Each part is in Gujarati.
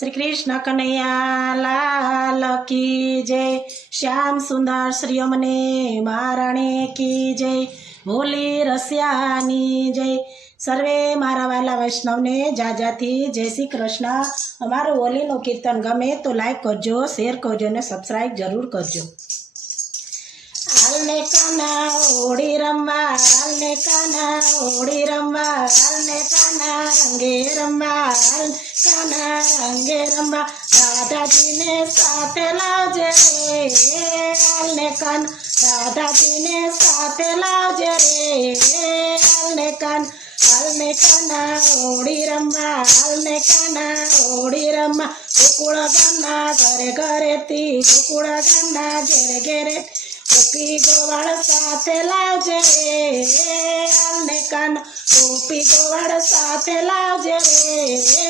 શ્રી કૃષ્ણ કનૈયા લાલ કી જય. શ્યામ સુંદર શ્રી અમને મહારાણી કી જય. હોલી રસિયાની જય. સર્વે મારા વાલા વૈષ્ણવને જાજાથી જય શ્રી કૃષ્ણ. અમારું હોલીનું કીર્તન ગમે તો લાઈક કરજો શેર કરજો અને સબસ્ક્રાઈબ જરૂર કરજો. હાલને કાના ઓડી રમવા હાલને કાના ઓડી રમવા હાલને કાના, રંગે રમવા, હાલ કાના, રંગે રમવા. રાધાજીને સાથે લાવજે રે હાલને કાન. રાધાજીને સાથે લાવજે રે હાલને કાન. હાલને કાના ઓડી રમવા હાલને કાના ઓડી રમવા. ગોકુળ ગામના ઘરે ઘરેથી ગોકુળ ગામના ઘેરે ઘેરે ગોપી ગોવાળ સાથે લાવજે રે આલને કાન. ટોપી ગોવાળ સાથે લાવજે રે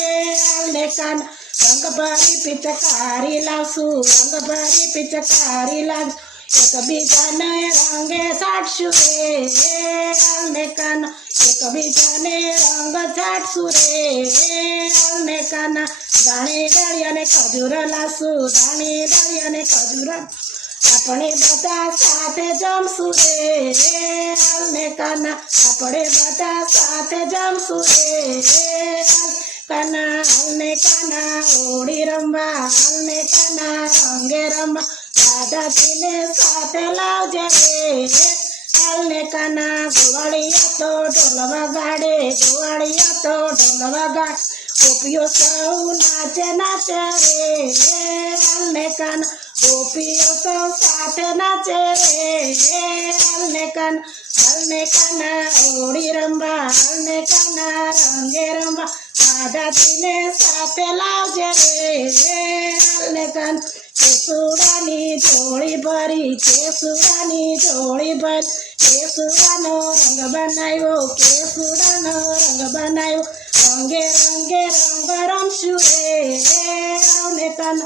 આલને કાન. રંગ ભરી પિચકારી લાવશું, રંગ ભરી પિચકારી લાવશું. એકબીજાને રંગે છાટશું રે આલને કાન. એકબીજાને રંગ છાટશું રે આલને કાન. દાણી ડાળી અને ખજૂર લાવશું, દાણી ડાળી અને ખજૂર આપણે બધા સાથે જમશું રે હાલને કાના. આપણે બધા સાથે જમશું રે કાના. હાલને કાના, હોળી રમવા. હાલને કાના, રંગે રમવા. દાદાજીને સાથે લાવજે રે હાલને કાના. ગોવાળિયા તો ઢોલવા ગાડે, ગોવાળિયા તો ઢોલવા ગાડે. ગોપીઓ સૌ નાચે નાચે રે હાલને કાના. ગોપીઓ તો સાથે નાચે રે હલને કાન હલને કાના હોળી રમવા હલને કાના રંગે રમવા દાદાજીને સાથે લાવજે રે હલને કાન કેસુરાની જોડી ભરી કેસુરાની જોડી ભરી કેસુરાનો રંગ બનાવ્યો કેસુરાનો રંગ બનાવ્યો રંગે રંગે રંગ રમશું રે હલને કાન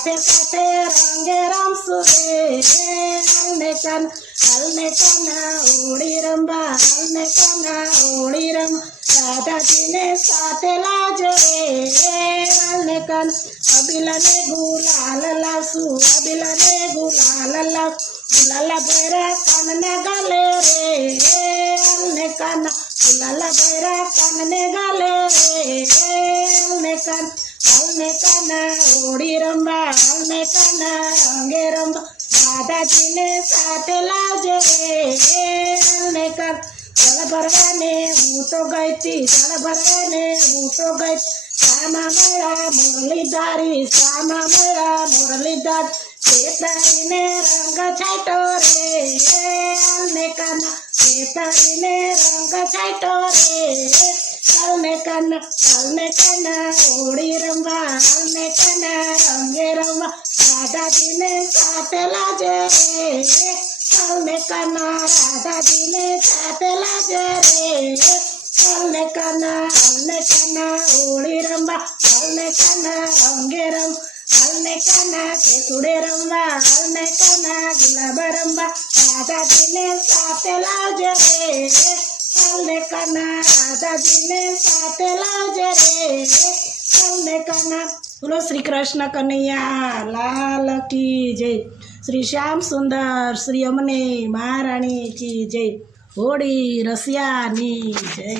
સાથે સાથે રંગે રમશું રે હાલને કાન હાલને કાના હોળી રમવા હાલને કાના હોળી રમ રાધાજીને સાથે લાવજો રે હાલને કાન અબિલાને ગુલાલ લાવશું અબિલાને ગુલાલ લાવ ગુલાલ ભેરા કાનને ગાલે રે હાલને કાના ગુલાલ ભેરા કાનને ગાલે રે કાના રંગે રમવા દાદાજીને સાથે લાવજે ને કર જળ ભરવાને હું તો ગઈ જળ ભરવાને હું તો ગઈ સામા મેળા મુરલીધારી સામા મેળા મુરલીધાર ચેતરીને રંગ છાંટો રે હાલને કાના ચેતરીને રંગ છાંટો રે અલને કાના અલને કાના હોળી રમવા અલને કાના રંગે રમવા દાદાજીને સાથે લાજે રે હાલને કાના રાધાજીને સાથે લાજે રે હાલને કના અમને કના હોળી રમવા અમને કના રંગે રમ અમને કના કેસુડે રમવા અમને કના ગુલાબ રમવા રાધાજીને સાથે લાવજે રે અમને કના રાધાજીને સાથે લાવજે રે અમને કાના બોલો શ્રી કૃષ્ણ કનૈયા, લાલ કી જય. શ્રી શ્યામ સુંદર, શ્રી અમને મહારાણી કી જય. હોળી રસિયાની જય.